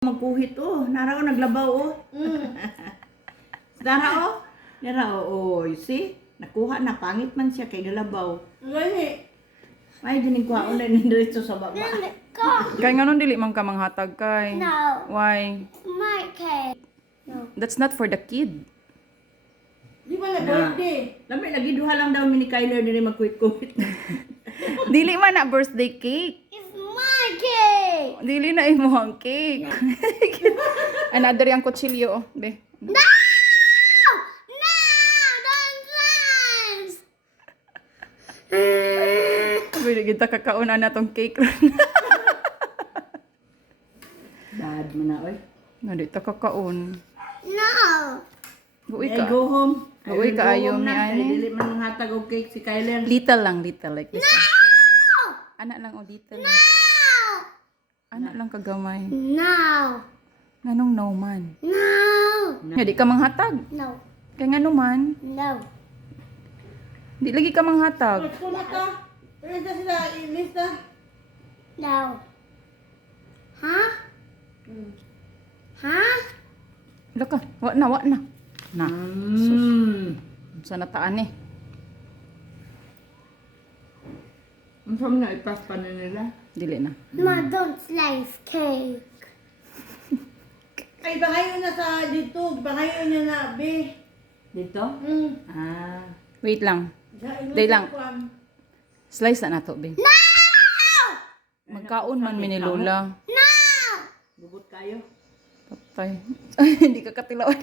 Magkuhit narao naglabaw Narao? Narao see? Nakuha na pangit man siya kay galabaw. Gani. Ay dining kuhaon na nindito sa baba. Kay nganon dili man ka manghatag kay. No. Why? My cake. That's not for the kid. Di ba na birthday? Lami lagi duha lang daw ni Kyler diri magkuhit-kuhit. Dili man na birthday cake. It's my cake. Dili na imong cake. Another yung kutsilyo, be. No! No! Don't dance! Pwede kita kakauna na tong cake. Bad mo na oy. No, di ta kakaon. No! Buoy Ay, ka. go home. I Uy, will go kaayo home ni na. Ani. Kay dili man manghatag og cake si Kyler. Little lang, little like this. Anak lang o little lang. No! Anak lang kagamay. No! Nganong no man? No! Nga di ka manghatag. No! Kay ngano man? No! Di lagi ka manghatag. Pagkulat ka. Ilista sila, ilista. No! Huh? Huh? Wala ka. Wa na, wa na. Na. Sa nataan eh. Ang from na ipas pa na nila. Dili na. Ma, don't slice cake. Ay, bangayon na sa dito. Bangayon niya na, be. Dito? Ah. Wait lang. Sa Day lang. Kwan. Slice na nato, be. No! Magkaon man mi ni Lola. No! Gubot kayo. Patay. Ay, hindi ka katilawan.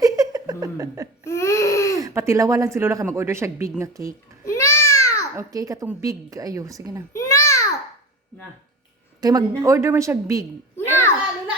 Patilawa lang si Lola kay mag-order siya big nga cake. No! Okay, katong big. Ayo, sige na. No! Na. Kay mag-order man siya big. No! Ay, Lola,